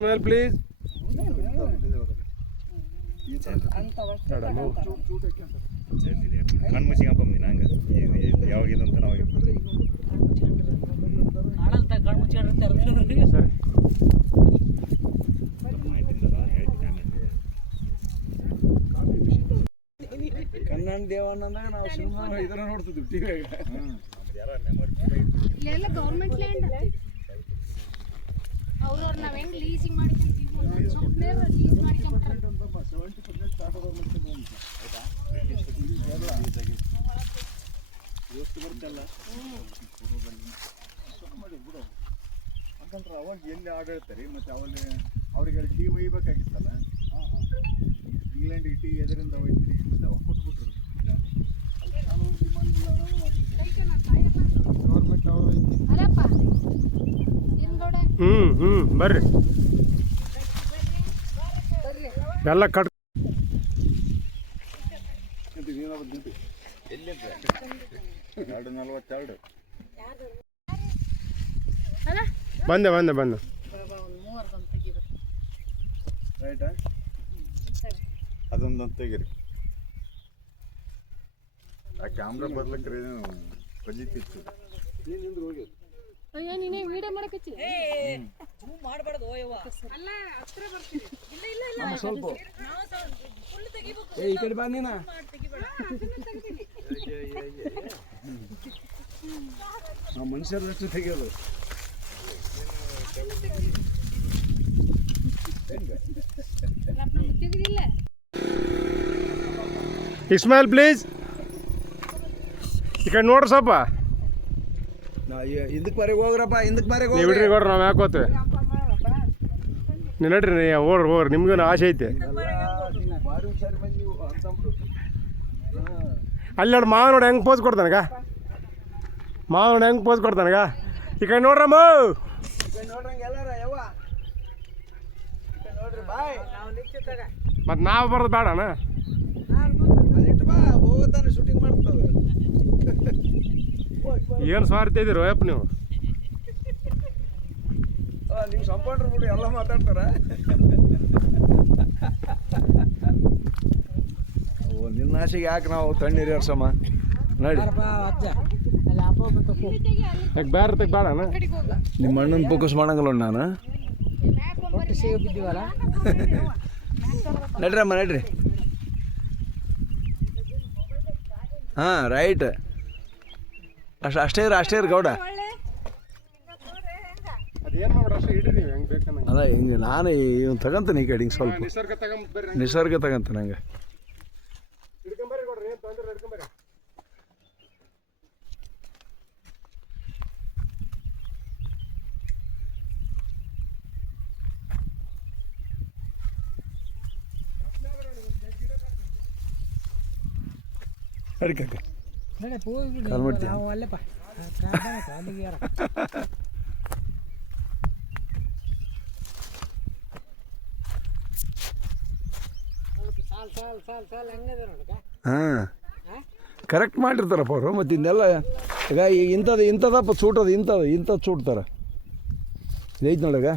Smile please. ಕಣ್ಣು ಮುಚ್ಚಿ ಹಾಕೊಂಬಿ ನಂಗೆ ಯಾವಾಗಿದೆ ಅಂತ ನಾವಾಗ ಕಣ್ಣು ಮುಚ್ಚಿರ್ತಾರೆ ಕಣ್ಣನ್ ದೇವಣ್ಣ ಅಂದಾಗ ನಾವು ಸಿನಿಮಾ ಇದನ್ನ ನೋಡ್ತಿದ್ವಿ ಟಿವಿಯಾಗ. ಇಲ್ಲೆಲ್ಲ ಗೌರ್ಮೆಂಟ್ ಲ್ಯಾಂಡ್ ಅವ್ರವ್ರು ನಾವು ಹೆಂಗೆ ಲೀಸಿಂಗ್ ಮಾಡ್ಕೊಂತೀವಿ ಕಂಪ್ನಿಯರ್ ಲೀಸ್ ಮಾಡ್ಕೊಂತಾರೆ. 70% ಸ್ಟಾರ್ಟ್ ಆಗೋದು ಎಷ್ಟು ಬರ್ತಲ್ಲ ಮಾಡಿ ಬಿಡು ಯಾಕಂದ್ರೆ ಅವಾಗ ಎಲ್ಲಿ ಆಡಳ್ತಾರೆ ಮತ್ತು ಅವಲ್ಲಿ ಅವ್ರಿಗೆ ಟೀ ಒಯ್ಬೇಕಾಗಿತ್ತಲ್ಲ. ಇಂಗ್ಲೆಂಡಿಗೆ ಟೀ ಎದರಿಂದ ಒಯ್ತೀರಿ ಮತ್ತು ಅವಾಗ ಕೊಟ್ಬಿಟ್ರು. ಗೌರ್ಮೆಂಟ್ ಅವರು ಅಲ್ಲಪ್ಪ ಹಿಂದ್ಗಡೆ ಬರ್ರಿ ಎಲ್ಲ ಕಟ್ ಎಲ್ಲಿಂದ 2:42 ಬಂದೆ ರೈಟಾ ಅದೊಂದು ತೆಗೀರಿ. ಆ ಕ್ಯಾಮ್ರಾ ಬರ್ಲಿಕ್ಕೆ ಕಜಿತಿತ್ತು. ನೀನು ಹೋಗಿ ಅಯ್ಯೋ ನೀನೇ ವಿಡಿಯೋ ಮಾಡಕತ್ತಿ ಮಾಡಬಾರ್ದು ಅಲ್ಲ ಹತ್ರ ಬರ್ತೀನಿ. ಇಲ್ಲ ಸ್ವಲ್ಪ ಈ ಕಡೆ ಬಾ ನೀನಾ. ನಾವು ಮನುಷ್ಯರಷ್ಟು ತೆಗೆಯೋದು. ತೆಗೆದಿಲ್ಲ ಇಸ್ಮಾಯಿಲ್ ಪ್ಲೀಸ್ ಈ ಕಡೆ ನೋಡ್ರಿ ಸ್ವಲ್ಪ. ಹಿಂದಕ್ಕೆ ಬರೀಗೆ ಹೋಗ್ರಪ್ಪ, ಹಿಂದಕ್ಕೆ ಬರೀಗೆ ನೀವು ಬಿಡ್ರಿ ಕೊಡ್ರಿ, ನಾವು ಯಾಕೋತೇವೆ. ನೀವು ನಡ್ರಿ ಹೋಗ್ರಿ ನಿಮ್ಗೇನು ಆಸೆ ಐತೆ. ಭಾರಿ ಹುಷಾರಿ ಬಂದು ನೀವು ಅಂತಂಬ್ರು. ಅಲ್ಲಿ ನೋಡಿ ಮಾವ ನೋಡಿ ಹೆಂಗೆ ಪೋಸ್ ಕೊಡ್ತಾನಗ, ಮಾವ ನೋಡಿ ಹೆಂಗೆ ಪೋಸ್ ಕೊಡ್ತಾನಗ. ಈ ಕಡೆ ನೋಡ್ರಮ್ಮ, ನೋಡ್ರಂಗೆ ಎಲ್ಲಾರ ಯವ್ವ ನೋಡ್ರಿ ಬಾಯ್. ಮತ್ತು ನಾವು ಬರೋದು ಬೇಡಣ್ಣ. ಅಲ್ಲಿಟ್ಟು ಬಾ, ಹೋಗೋತಾನೆ ಶೂಟಿಂಗ್ ಮಾಡ್ತದೆ. ಏನು ಸ್ವಾರ್ಥ ಇದ್ದೀರೋ ಯಪ್ಪ ನೀವು. ನೀವು ಸಂಪೌಂಡ್ರು ಬಿಡು, ಎಲ್ಲ ಮಾತಾಡ್ತಾರ. ಓ ನಿನ್ನ ಆಸೆಗೆ ಯಾಕೆ ನಾವು ತಣ್ಣೀರು ಏರ್ಸಮ್ಮ ನಡಿ. ಯಾಕೆ ಬೇರೆ ತೆಗೆ ಬೇಡಣ್ಣ. ನಿಮ್ಮ ಅಣ್ಣನ ಫೋಕಸ್ ಮಾಡಂಗಲ್ಲ ನಾನು. ನಡ್ರಮ್ಮ ನಡ್ರಿ. ಹಾಂ ರೈಟ್, ಅಷ್ಟೇ ಇರು ಗೌಡ. ಅದೇನು ಮಾಡ್ರಿ ಅಷ್ಟೇ ಇಡ್ರಿ ನೀವು ಹೆಂಗೆ ಬೇಕಂದ್ರೆ. ಅಲ್ಲ ಹಿಂಗೆ ನಾನು ಇವ್ನು ತಗೊಂತಾನೆ ಈ ಕಡೆ ಹಿಂಗೆ ಸ್ವಲ್ಪ ನಿಸರ್ಗ ತಗೊಂಬರ್ರಿ, ನಿಸರ್ಗ ತಗೊಂತಾನೆ ಹಂಗೆ. ಹಿಡ್ಕೊಂಬರ್ರಿ ಕೊಡ್ರಿ, ಏನು ತೊಂದರೆ ಹಿಡ್ಕೊಂಬರ್ರಿ. ಅಡಿಕಾಕ ಕಾಲ್ ಮಾಡ್ತೀಯ? ಹಾಂ ಕರೆಕ್ಟ್ ಮಾಡಿರ್ತಾರಪ್ಪ ಅವರು. ಮತ್ತು ಇನ್ನೆಲ್ಲ ಈಗ ಇಂಥದಪ್ಪ ಚೂಟದು, ಇಂಥದ್ದು ಚೂಟ್ತಾರೆ. ಐದು ನೋಡಗ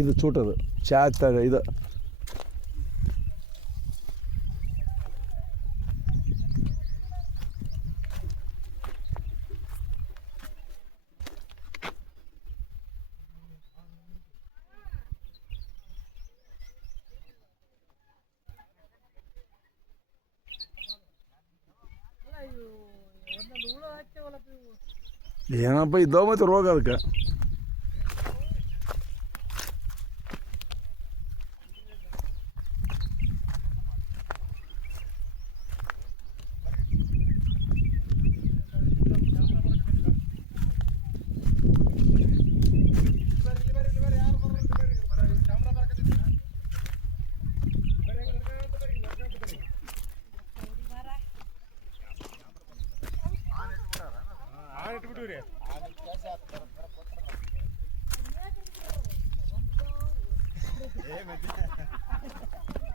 ಇದು ಚೂಟದು ಚಾ ಇದು. ಏನಪ್ಪ ಇದ್ದಾವ ಮತ್ತು ರೋಗ ಅದಕ್ಕೆ.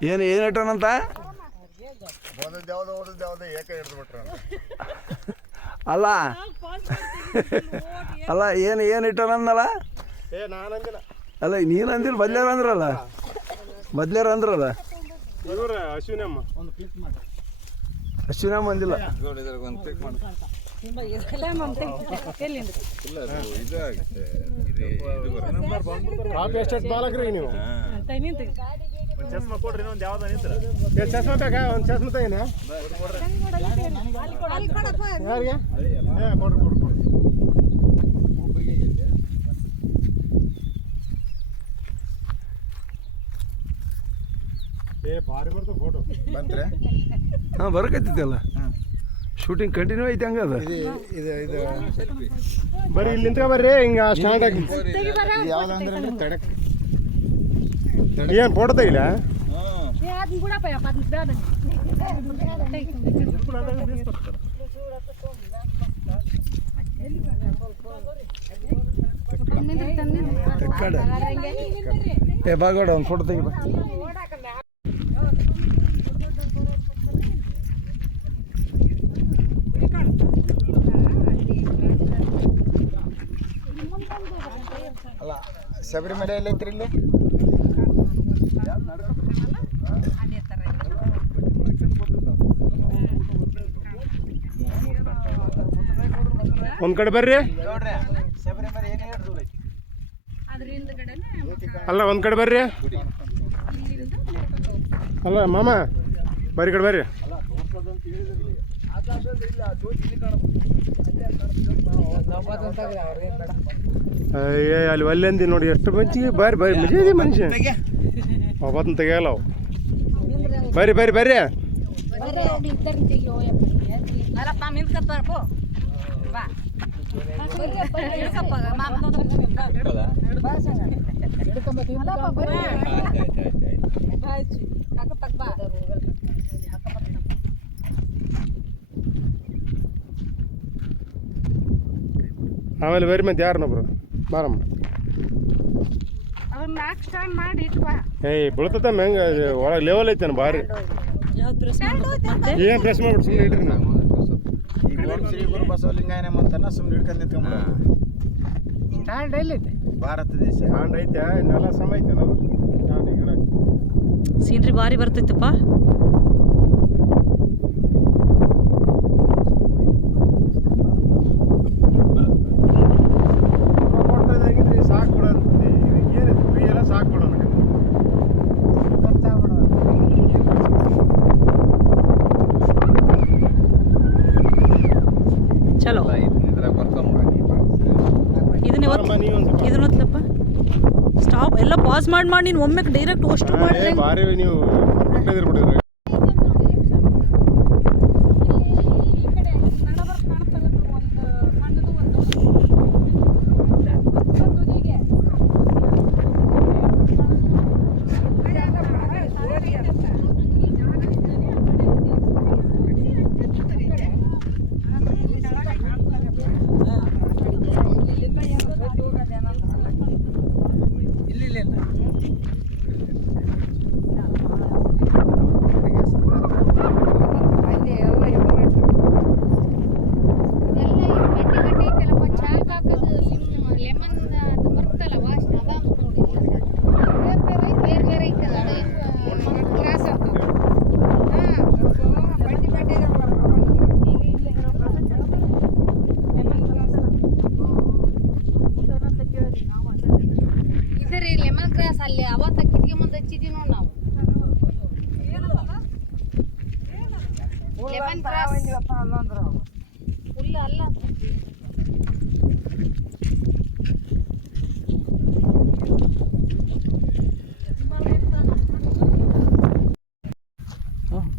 ಏನು ಇಟ್ಟನಂತ ಅಲ್ಲ ಏನು ಇಟ್ಟನಲ್ಲ. ನಾನಂದಿಲ್ಲ ಅಲ್ಲ ನೀನು ಅಂದಿಲ್ಲ ಬದ್ಲಾರ ಅಂದ್ರಲ್ಲ ಇವ್ರ ಅಶ್ವಿನಮ್ಮ ಅಶ್ವಿನಾಮ ಅಂದಿಲ್ಲ. ಕಾಪಿ ಎಷ್ಟೆಷ್ಟು ಬಾಲಕ್ರಿ ನೀವು ಚಸ್ಮಾ ಕೊಡ್ರಿ ಒಂದು ಯಾವ್ದು ನಿಂತ್ರ ಚಸ್ಮಾ ಬೇಕಾ ಒಂದು ಚಸ್ಮಾ ತೆಗಿನ ಯಾರಿಗೆ ಕೊಡ್ರಿ ಭಾರಿ ಬರ್ತದೆ ಫೋಟೋ ಬಂದ್ರೆ ಹಾಂ ಬರಕತ್ತಿತ್ತಲ್ಲ ಶೂಟಿಂಗ್ ಕಂಟಿನ್ಯೂ ಐತೆ ಹಂಗದ. ಬರ್ರಿ ಇಲ್ಲಿ ನಿಂತ್ಕೊ ಬರ್ರಿ ಹಿಂಗೆ ಸ್ಟಾರ್ಟ್ ಆಗಿ ಯಾವ್ದಂದ್ರೆ ತಡಕ್ ಏನು ಫೋಟೋ ತೆಗಿಲ್ಲ ಏ ಬಾಗೋಡ ಒಂದು ಫೋಟೋ ತೆಗಿಬ. ಅಲ್ಲ ಶಬರಿಮಲೆ ಎಲ್ಲ ಐತ್ರಿ ಇಲ್ಲಿ ಒಂದು ಕಡೆ ಬರ್ರಿ ಶಬರಿಮಲೆ ಏನೇ ಅಲ್ಲ ಒಂದು ಕಡೆ ಬರ್ರಿ ಅಲ್ಲ ಮಾಮ ಬರ್ರಿ ಕಡೆ ಬರ್ರಿ ಅಯ್ಯ ಅಲ್ಲಿ ಒಲ್ಲೆಂದಿ ನೋಡಿ ಎಷ್ಟು ಮಂಚಿಗೆ ಬರ್ರಿ ಬರ್ರಿ ಮಜೆ ಮನುಷ್ಯ ಒಬ್ಬತ್ತನ ತೆಗಿಯಲ್ಲ ಅವು ಬರ್ರಿ ಬರ್ರಿ ಬರ್ರಿ ಆಮೇಲೆ ಬರ್ರಿ ಮತ್ತೆ ಯಾರನ್ನೊಬ್ರು ಬಾರಮ್ಮ ಏಯ್ ಬೀಳ್ತಮ್ಮ ಹೆಂಗೆ ಒಳಗೆ ಲೆವೆಲ್ ಐತೇನು ಭಾರಿ ಏನು ಪ್ರೆಸ್ ಮಾಡ್ಬಿಟ್ಟು ಸುಮ್ಮನೆ ಇಡ್ರಿ ನಾವು ಶ್ರೀ ಗುರು ಬಸವಲಿಂಗಾಯನ ಅಂತನ ಸುಮ್ಮನೆ ಹಿಡ್ಕೊಂಡು ನಿಂತ್ಕೊಂಡ ಎಲ್ಲೈತೆ ಭಾರತ ದೇಶ ಕಾಂಡ ಐತೆ ಇನ್ನೆಲ್ಲ ಸಮ ಐತೆ ನಾವು ಸೀನ್ರಿ ಭಾರಿ ಬರ್ತೈತಪ್ಪ. ಸಾಕು ಬಿಡ ಏನು ಫ್ರೀ ಎಲ್ಲ ಸಾಕು ಬಿಡ ನನಗೆ ಚಲೋ ಇದನ್ನ ಇದನ್ನ ಒತ್ತಲಪ್ಪ ಸ್ಟಾಪ್ ಎಲ್ಲ ಪಾಸ್ ಮಾಡಿ ನೀನು ಒಮ್ಮೆ ಡೈರೆಕ್ಟ್ ಅಷ್ಟು ಮಾಡಿದ್ರೆ ಭಾರಿ ನೀವು ಬಿಟ್ಟಿದ್ರಿ ಲೆಮನ್ ಗ್ರಾಸ್ ಅಲ್ಲಿ ಅವತ್ತ ಕಿಟಕಿ ಮುಂದೆ ಹಚ್ಚಿದೀವಿ ನೋಡಿ ನಾವು. ಲೆಮನ್ ಗ್ರಾಸ್ ಫುಲ್ ಅಲ್ಲ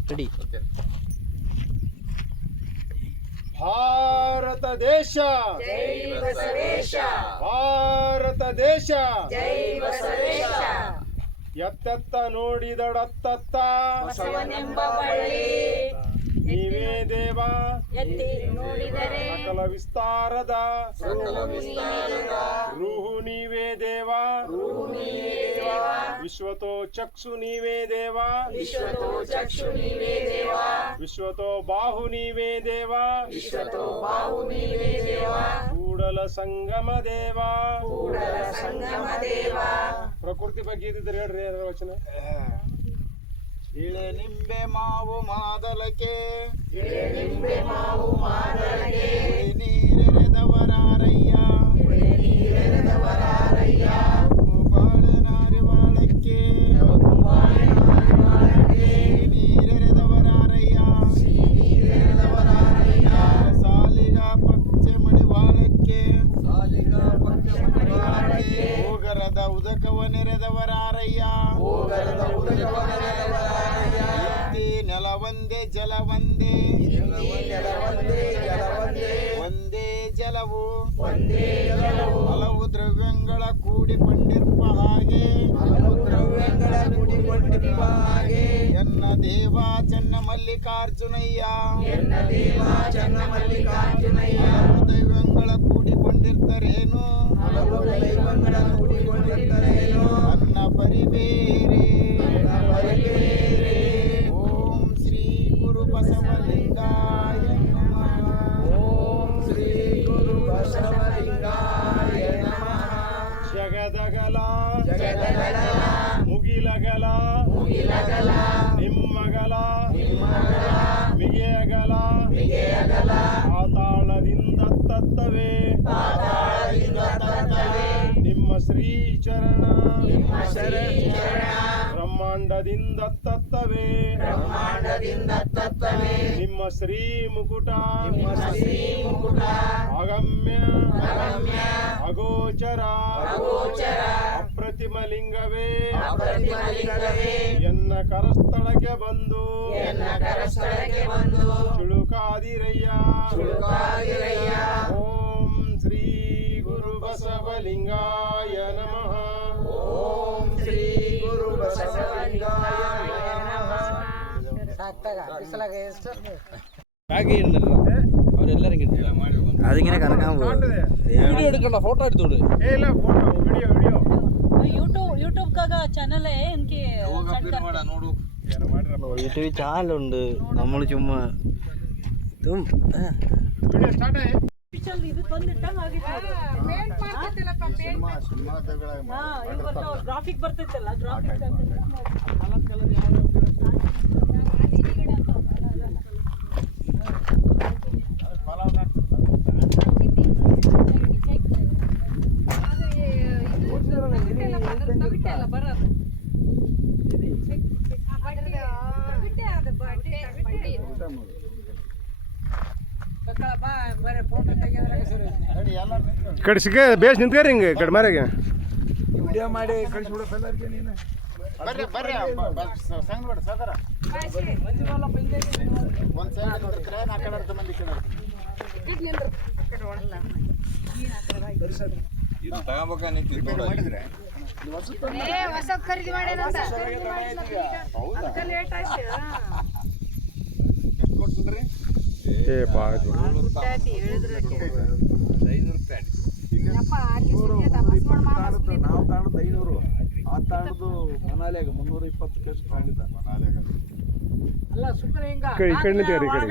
ರೆಡಿ. ಭಾರತ ದೇಶ ಭಾರತ ದೇಶ ಎತ್ತೆತ್ತ ನೋಡಿದಡತ್ತತ್ತ ನೀವೇ ದೇವ ಸಕಲ ವಿಸ್ತಾರದ ರೂಹು ನೀವೇ ದೇವ ವಿಶ್ವತೋ ಚಕ್ಷು ನೀವೇ ದೇವ ವಿಶ್ವತೋ ಬಾಹು ನೀವೇ ದೇವ ಕೂಡಲ ಸಂಗಮ ದೇವ ಪ್ರಕೃತಿ ಬಗ್ಗೆ ಇದ್ದಿದ್ರೆ ಹೇಳ್ರಿ ಏನಾರ ವಚನ. ಇಳೆ ನಿಂಬೆ ಮಾವು ಮಾದಲಕೆ ನೀರೆರೆದವರಾರಯ್ಯ ಬಾಳೆ ನಾರಿ ಬಾಳಕ್ಕೆ ನೀರೆರೆದವರಾರಯ್ಯ ಸಾಲಿಗ ಪಕ್ಷೆ ಮಡಿವಾಳಕ್ಕೆ ಹೋಗರದ ಉದಕವ ನೆರೆದವರಾರಯ್ಯ ನೆಲ ಒಂದೇ ಜಲ ಒಂದೇ ಒಂದೇ ಜಲವು ಹಲವು ದ್ರವ್ಯಗಳ ಕೂಡಿಕೊಂಡಿರುವ ಹಾಗೆ ಎನ್ನ ದೇವ ಚನ್ನ ಮಲ್ಲಿಕಾರ್ಜುನಯ್ಯ ಹಲವು ದೈವಗಳ ಕೂಡಿಕೊಂಡಿರ್ತಾರೇನು ಅನ್ನ ಪರಿಬೇರೆ ಓಂ ಶ್ರೀ ಗುರು ಬಸವಲಿಂಗಾಯ ನಮಃ. ಓಂ ಶ್ರೀ ಗುರು ಬಸವಲಿಂಗಾಯ ನಮಃ. ಜಗದಗಲ ಮುಗಿಲಗಲ ನಿಮ್ಮಗಲ ಮಿಗೆಯಗಲ ಪಾತಾಳದಿಂದ ತತ್ತವೆ ನಿಮ್ಮ ಶ್ರೀಚರಣ ಬ್ರಹ್ಮಾಂಡದಿಂದ ತತ್ತವೆ ನಿಮ್ಮ ಶ್ರೀ ಮುಕುಟ ಅಗಮ್ಯ ಅಗೋಚರ ಅಪ್ರತಿಮ ಲಿಂಗವೇ ಎನ್ನ ಕರಸ್ಥಳಕ್ಕೆ ಬಂದು ಚುಳುಕಾದಿರಯ್ಯ ಓಂ ಶ್ರೀ ಗುರು ಬಸವಲಿಂಗಾಯ ನಮಃ. ಓಂ ಶ್ರೀ ಗುರು ಬಸವಲಿಂಗಾಯ ನಮಃ. അതിങ്ങനെ കറങ്ങാൻ പോകും വീഡിയോ എടുക്കണ്ട ഫോട്ടോ എടുത്തോളൂ ಏ ಇಲ್ಲ ಫೋಟೋ ವಿಡಿಯೋ യൂട്യൂബ് ചാനൽ है इनके ಏನು ಮಾಡಿರಪ್ಪ യൂട്യൂബ് ചാനലുണ്ട് നമ്മൾ ചുമ്മാ ഇതും ವಿಡಿಯೋ ಸ್ಟಾರ್ಟ್ ಆಯ್ತು. ಇದು ಬಂದಿಟ್ಟಂಗೆ ಆಗಿತ್ತು ಗ್ರಾಫಿಕ್ ಬರ್ತೈತಲ್ಲ ಗ್ರಾಫಿಕ್ ಈ ಕಡೆ ಸಿಕ್ಕ ಬೇಸ್ ನಿಂತ್ಕರಿ ಹಿಂಗೆ ಈ ಕಡೆ ಮಾರಿಗೆ ವಿಡಿಯೋ ಮಾಡಿ ಕಳಿಸ್ಬಿಡಪ್ಪ ಎಲ್ಲರಿಗೆ ನೀನು. ಬರ್ರಿ ಬರ್ರಿ ಸಂಘ ಬಿಡ ಸದರ ಒಂದ್ ಸೈಡ್ ನಿಂತಿರ್ತಾರೆ ನಾ ಕಡೆ ಅರ್ಧ ಮಂದಿ ಕಡೆ ಮಾಡಿದ್ರೆ ಹೊಸ ಖರೀದಿ ಮಾಡ್ಯಾರಂತ ಲೇಟ್ ಆಯ್ತು ಎಷ್ಟು ಕೊಡ್ತೀನ್ರಿ ಏ ಭಾಳ ನಾವು ತಾಣದ್ದು 500 ಆ ತಾಣದ್ದು ಮನಾಲಿಯಾಗ 320 ಕೆಸ್ಟ್ ತಾಂಡಿದ್ದ ಈ ಕಡೆ ನಿಂತೀರಿ ಈ ಕಡೆ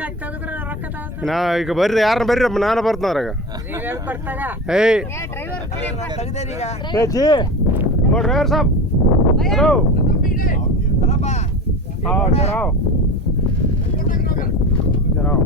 ನಾ ಈಗ ಬರ್ರಿ ಯಾರನ್ನ ಬರ್ರಿ ನಾನು ಬರ್ತಾವ್ರಾಗ ಏಯ್ ಏ ಜಿ ಓ ಡ್ರೈವರ್ ಸಾಬ್ ಹಲೋ आओ जरा आओ जरा आओ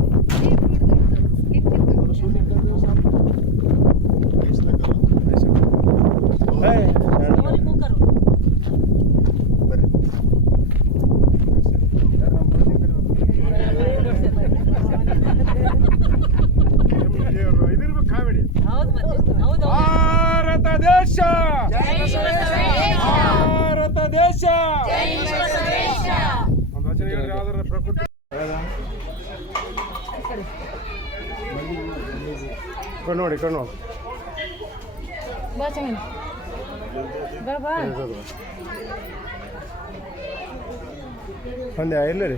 ಭಾರತ ದೇಶ ಭಾರತ ದೇಶ ಒಂದು ವಚನ ಹೇಳಿದ್ರೆ ಯಾವ್ದಾರ ಪ್ರಕೃತಿ ನೋಡಿ ಕಣ್ಣು ಒಂದೇ ಇಲ್ಲ ರೀ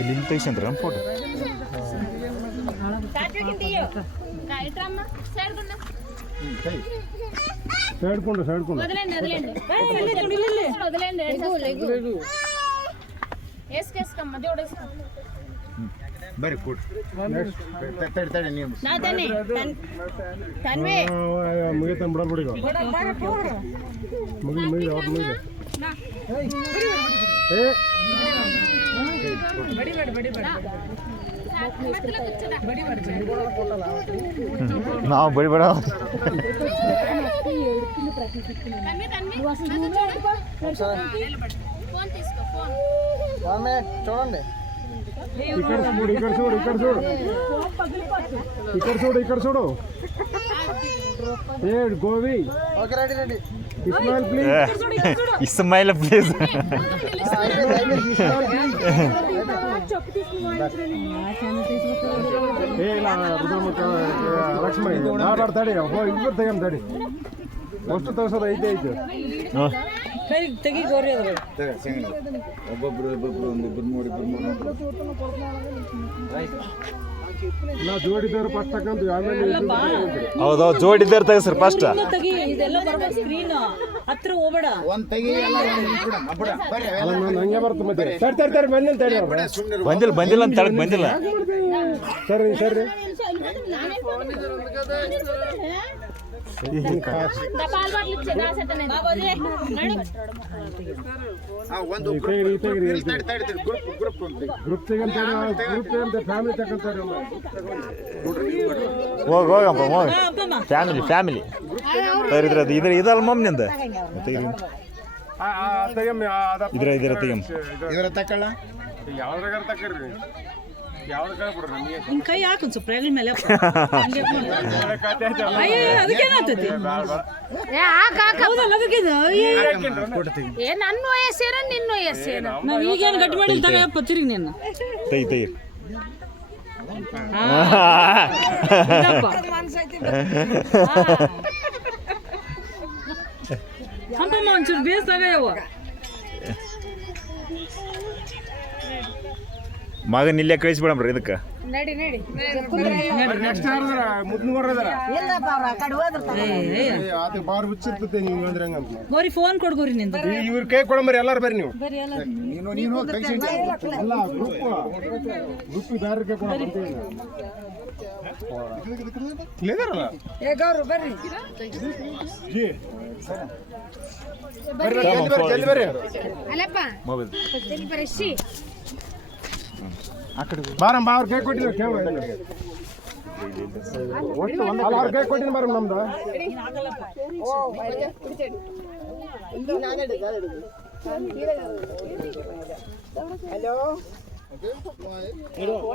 ಇಲ್ಲಿ ತೆಗಿಸಂದ್ರ ಫೋಟೋ ಸೈಡ್ಕೊಂಡು ಬರ್ರಿ ಕೂಡ್ ತಡಿ ನೀವು ಮುಗಿತಾನೆ ಬಿಡಲ್ಬಿಡಿ ಮುಗಿ ಅವ್ರು ಮುಗಿ ನಾವು ಬಡಿಬೇಡ చూడండి ఇక్కడ చూడు ఏ గోవి okay ready ready Ismail please Ismail please ఏ ఇలా ಲಕ್ಷ್ಮಿ ಮಾತಾಡ್ತಾಡಿ ಇಬ್ಬರು ತೆಗಮ್ ತಡಿ ಅಷ್ಟು ತೋರ್ಸೋದು ಐತೆ ತೆಗಿ ಗೌರಿ ಅದ್ರ ಒಬ್ಬೊಬ್ರು ಒಂದಿಬ್ಬರು ಮೂರು ನಾವು ಜೋಡಿದವ್ರು ಫಸ್ಟ್ ತಗೊಂಡ್ವಿ ಆಮೇಲೆ ಹೌದೌದು ಜೋಡಿದ್ದಾರೆ ತೆಗ ಸರ್ ಫಸ್ಟ್ ತೆಗಿ ಇದೆಲ್ಲ ಬರ್ಬೇಕು ಸ್ಕ್ರೀನ್ ಹತ್ರ ಹೋಗ್ಬೇಡ ಒಂದ್ ತೆಗಿ ಹಂಗೆ ಬರುತ್ತೆ ಮತ್ತೆ ತಡಿ ಬಂದಿಲ್ಲ ಅಂತ ತಳಕ್ ಬಂದಿಲ್ಲ ಸರಿ ಗ್ರೂಪ್ ತೆಗಂತ ಫ್ಯಾಮಿಲಿ ತಗೊಂತಾರೆ ಹೋಗಪ್ಪ ಫ್ಯಾಮಿಲಿ ಸರಿ ಇದಲ್ಲ ಮಮ್ಮಿಂದ ಇದ್ರ ತೆಗಮ್ ಇದರ ತಕೊಳ್ಳ ಯಾವ್ದ್ರಾಗಾರ ತಕ್ಕರ್ರಿ ಯಾವ್ದು ಬಿಡ್ರಿ ನಮಗೆ ನಿನ್ ಕೈ ಹಾಕು ಸ್ವಲ್ಪ ಹೆಗಲ ಮೇಲೆ ಅದಕ್ಕೇನಾಗ್ತೈತಿ ಹೌದಲ್ಲ ಅದಕ್ಕಿದು ನನ್ನ ವಯಸ್ಸೇನ ನಿನ್ನ ವಯಸ್ಸೇನ ನಾವ್ ಈಗೇನು ಗಟ್ಟಿ ಮಾಡಿಲ್ಲ ತಗಪ್ಪ ತಿರುಗಿ ನೀನು ತೆಗಿ ಹಂಪಮ್ಮ ಒಂಚೂರು ಬೇಸಾಗ ಯವ್ವ ಮಗನ್ ಇಲ್ಲೇ ಕಳಿಸ್ಬಿಡಮ್ರಿ ಇದಕ್ಕೆ ನಡಿ ನೆಕ್ಸ್ಟ್ ಯಾರದಾರ ಮುದ್ನಗೌಡ್ರ ಅದಕ್ಕೆ ಬಾರ್ ಹುಚ್ಚಿರ್ತೈತೆ ನೀವು ಅಂದ್ರೆ ಹಂಗಂತ ಗೌರಿ ಫೋನ್ ಕೊಡು ಗೌರಿ ನಿಂದ ಇವ್ರ ಕೈ ಕೊಡಂಬರಿ ಎಲ್ಲಾರು ಬರ್ರಿ ನೀವು ನೀನು ಅಲ್ಲ ಗ್ರೂಪ್ ಬೇರೆ ಕೈ ಕೊಡ ಇಲ್ಲಿದಾರಲ್ಲ ಜಿ ಜಲ್ದಿ ಬರ್ರಿ ಅಲ್ಲಪ್ಪ ಬರಶಿ ಬಾರಮ್ಮ ಅವ್ರ ಕೈ ಕೊಟ್ಟಿಲ್ಲ ಕೇಳ ಅವ್ರ ಕೈ ಕೊಟ್ಟಿನ ಬಾರಮ್ಮ ನಮ್ದು ഹലോ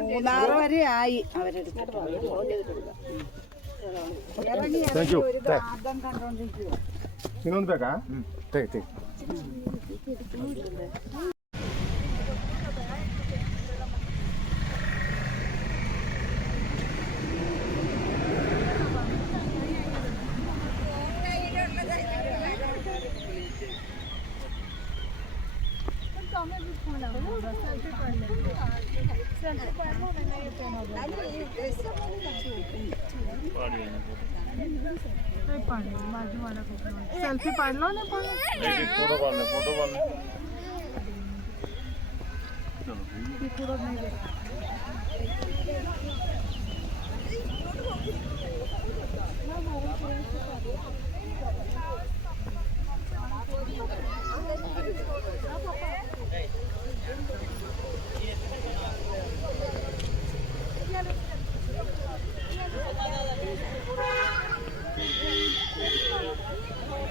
മൂന്നാറ് വരെ ആയി ಥ್ಯಾಂಕ್ ಯು ಇನ್ನೊಂದು ಬೇಕಾ ತೆಗಿ सेल्फी पाड़ लो ना फोटो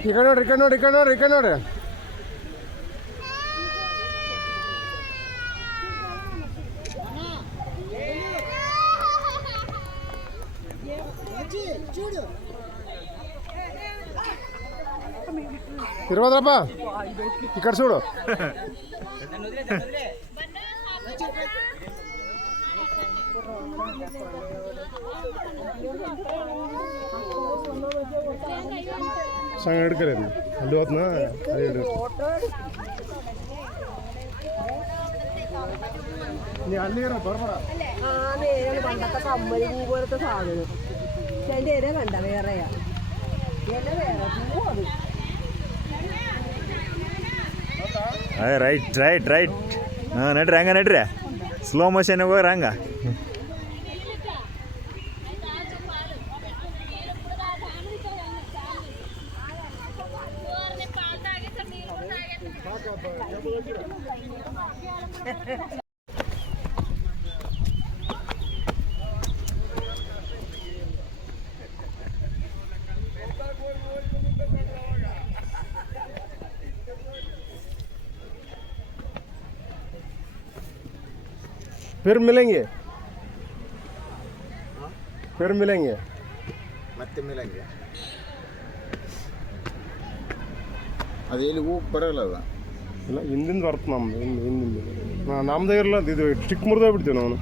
ఇక్కడ ನೋಡ್ರಿ ತಿರ್ಬೋದ್ರಪ್ಪ ಈ ಕಡೆ చూడు ಸಂಗ ಹಿಡ್ಕರಿ ಅಲ್ಲಿ ಹೋತ್ನ നീ അല്ലേറെ ബർബറ പണ്ടത്തെ കമ്മലി പൂ പോലത്തെ സാധനം എൻ്റെ ഇര കണ്ട വേറെയാ ഇല വേറെ പൂ അത് ರೈಟ್ ರೈಟ್ ರೈಟ್ ಹಾಂ ನಡ್ರಿ ಹಂಗೆ ನಡ್ರಿ ಸ್ಲೋ ಮೋಷನ್ ಹೋಗ್ರಿ ಹಂಗೆ फिर मिलेंगे फिर मिलेंगे ಮತ್ತೆ ಮೇಲಂಗೆ ಅದೇಲಿ ಹೋಗಿ ಬರಲ್ಲ ಅದ ಇಲ್ಲ ಹಿಂದಿಂದ ಬರುತ್ತೆ ನಮ್ದು ಹಿಂದಿಂದ ನಮ್ದೇ ಇರಲ್ಲ ಇದು ಸ್ಟಿಕ್ ಮುರಿದೋಗ್ಬಿಡ್ತೀವಿ ನಾವು